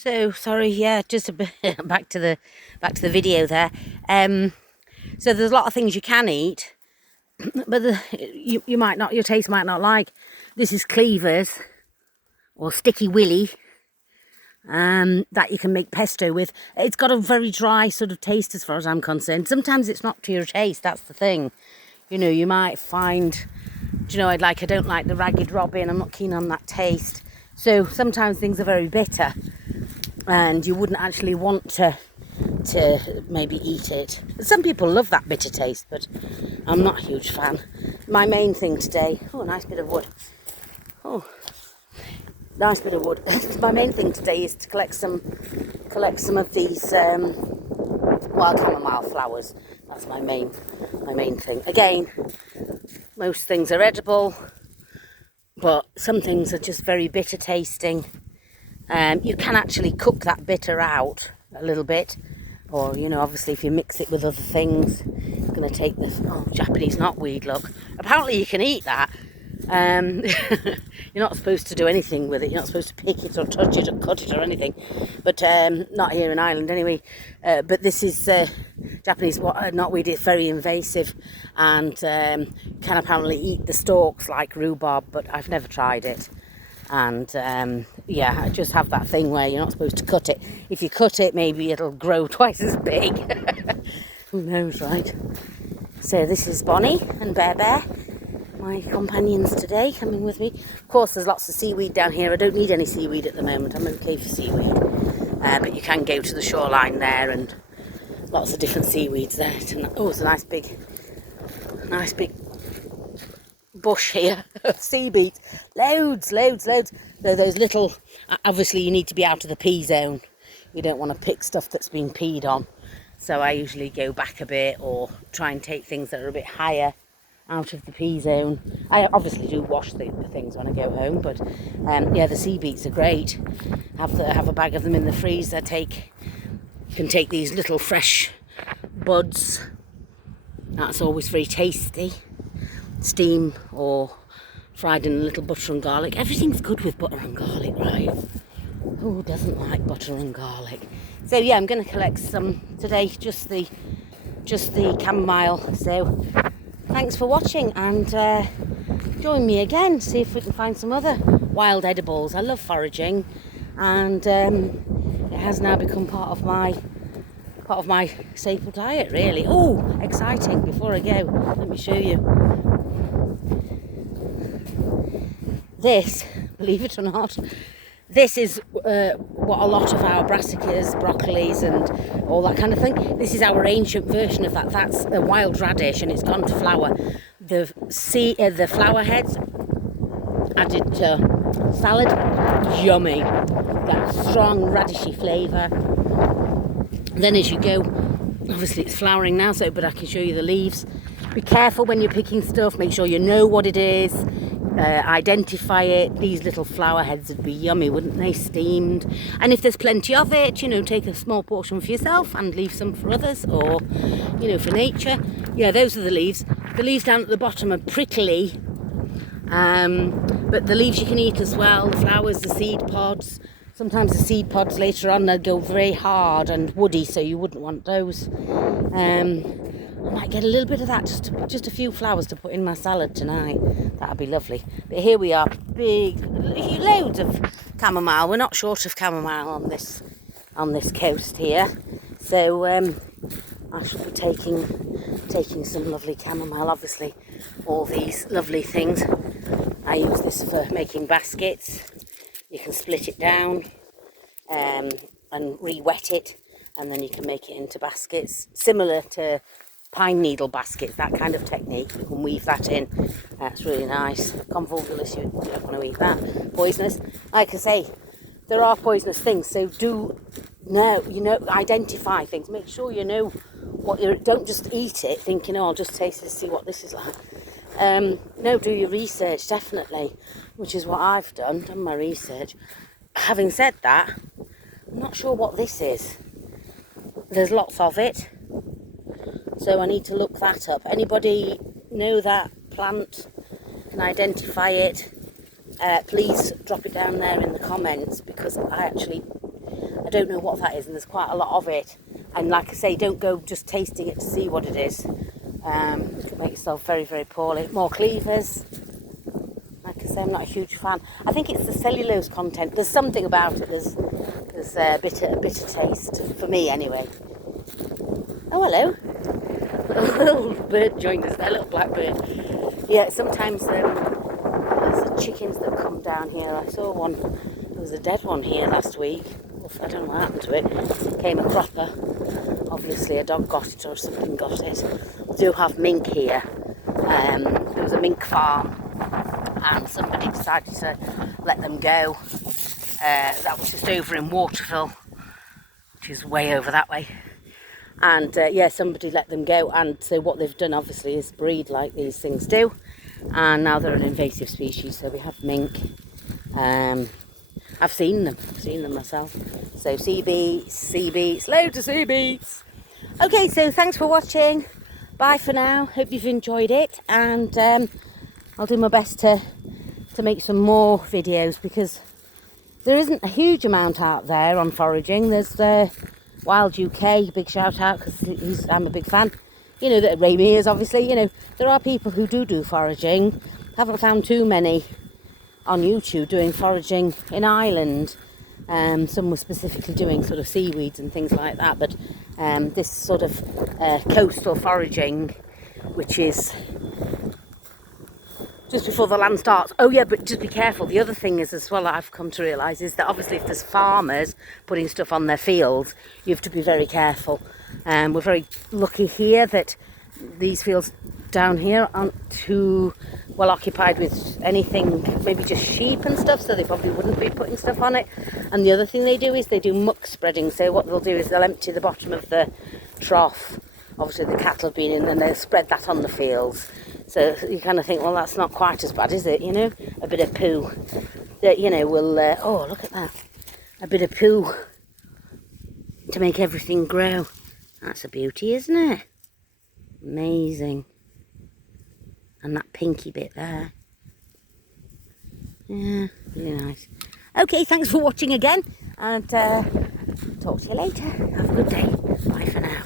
So sorry, yeah, just a bit back to the video there. So there's a lot of things you can eat, but you might not, your taste might not like. This is cleavers or sticky willy, that you can make pesto with. It's got a very dry sort of taste as far as I'm concerned. Sometimes it's not to your taste, that's the thing. You know, you might find, I don't like the ragged robin, I'm not keen on that taste. So sometimes things are very bitter and you wouldn't actually want to maybe eat it. Some people love that bitter taste, but I'm not a huge fan. My main thing today, oh, nice bit of wood. Oh, nice bit of wood. My main thing today is to collect some of these wild chamomile flowers. That's my main thing. Again, most things are edible, but some things are just very bitter tasting. You can actually cook that bitter out a little bit, or obviously if you mix it with other things, it's going to take this. Oh, Japanese knotweed, look. Apparently you can eat that. You're not supposed to do anything with it. You're not supposed to pick it or touch it or cut it or anything, but not here in Ireland anyway. But this is Japanese knotweed. Is very invasive and can apparently eat the stalks like rhubarb, but I've never tried it. And yeah, I just have that thing where you're not supposed to cut it. If you cut it, maybe it'll grow twice as big. Who knows, right? So this is Bonnie and Bear, my companions today, coming with me. Of course, there's lots of seaweed down here. I don't need any seaweed at the moment. I'm okay for seaweed. But you can go to the shoreline there, and lots of different seaweeds there. Oh, it's a nice big bush here of sea beets. Loads. Those little, obviously you need to be out of the pea zone. You don't want to pick stuff that's been peed on. So I usually go back a bit or try and take things that are a bit higher out of the pea zone. I obviously do wash the things when I go home, but yeah, the sea beets are great. Have a bag of them in the freezer. Can take these little fresh buds. That's always very tasty. Steam or fried in a little butter and garlic. Everything's good with butter and garlic, right? Who doesn't like butter and garlic? So yeah, I'm going to collect some today, just the chamomile. So thanks for watching, and join me again, see if we can find some other wild edibles. I love foraging, and it has now become part of my staple diet, really. Oh, exciting. Before I go, let me show you. This, believe it or not, this is what a lot of our brassicas, broccolis and all that kind of thing, this is our ancient version of that. That's a wild radish and it's gone to flower. The flower heads added to salad, yummy. That strong radishy flavour. Then as you go, obviously it's flowering now, but I can show you the leaves. Be careful when you're picking stuff, make sure you know what it is. Identify it. These little flower heads would be yummy, wouldn't they, steamed? And if there's plenty of it, take a small portion for yourself and leave some for others, or for nature. Yeah, those are the leaves. The leaves down at the bottom are prickly, but the leaves you can eat as well. The flowers, the seed pods. Sometimes the seed pods later on, they'll go very hard and woody, so you wouldn't want those. I might get a little bit of that, just a few flowers to put in my salad tonight. That'd be lovely. But here we are, loads of chamomile. We're not short of chamomile on this coast here. So I shall be taking some lovely chamomile. Obviously, all these lovely things. I use this for making baskets. You can split it down and re-wet it, and then you can make it into baskets, similar to pine needle baskets, that kind of technique. You can weave that in. That's really nice. Convolvulus, you don't want to eat that. Poisonous. Like I say, there are poisonous things, so do know, identify things. Make sure you know what don't just eat it thinking, oh, I'll just taste it, see what this is like. No, do your research, definitely, which is what I've done my research. Having said that, I'm not sure what this is. There's lots of it, so I need to look that up. Anybody know that plant, can identify it? Please drop it down there in the comments, because I don't know what that is, and there's quite a lot of it. And like I say, don't go just tasting it to see what it is. You can make yourself very, very poorly. More cleavers. Like I say, I'm not a huge fan. I think it's the cellulose content. There's something about it. There's a bitter taste for me, anyway. Oh, hello. A little bird joined us there, a little blackbird. Yeah, sometimes there's the chickens that come down here. I saw one. There was a dead one here last week. I don't know what happened to it. Came a cropper. Obviously a dog got it or something got it. We do have mink here. There was a mink farm and somebody decided to let them go. That was just over in Waterville, which is way over that way. And yeah, somebody let them go, and so what they've done obviously is breed like these things do, and now they're an invasive species. So we have mink. I've seen them myself. So sea beats, loads of sea beats. Okay, so thanks for watching. Bye for now. Hope you've enjoyed it, and I'll do my best to make some more videos, because there isn't a huge amount out there on foraging. There's Wild UK, big shout out, because I'm a big fan. You know, that Ray Mears, obviously. You know, there are people who do foraging. Haven't found too many on YouTube doing foraging in Ireland. Some were specifically doing sort of seaweeds and things like that, but this sort of coastal foraging, which is just before the land starts. Oh yeah, but just be careful. The other thing is, as well, I've come to realise, is that obviously if there's farmers putting stuff on their fields, you have to be very careful. We're very lucky here that these fields down here aren't too well occupied with anything, maybe just sheep and stuff, so they probably wouldn't be putting stuff on it. And the other thing they do is they do muck spreading. So what they'll do is they'll empty the bottom of the trough, obviously the cattle have been in, and they'll spread that on the fields. So you kind of think, well, that's not quite as bad, is it? You know, a bit of poo that, you know, will oh, look at that, a bit of poo to make everything grow. That's a beauty, isn't it? Amazing. And that pinky bit there. Yeah, really nice. Okay, thanks for watching again, and talk to you later. Have a good day. Bye for now.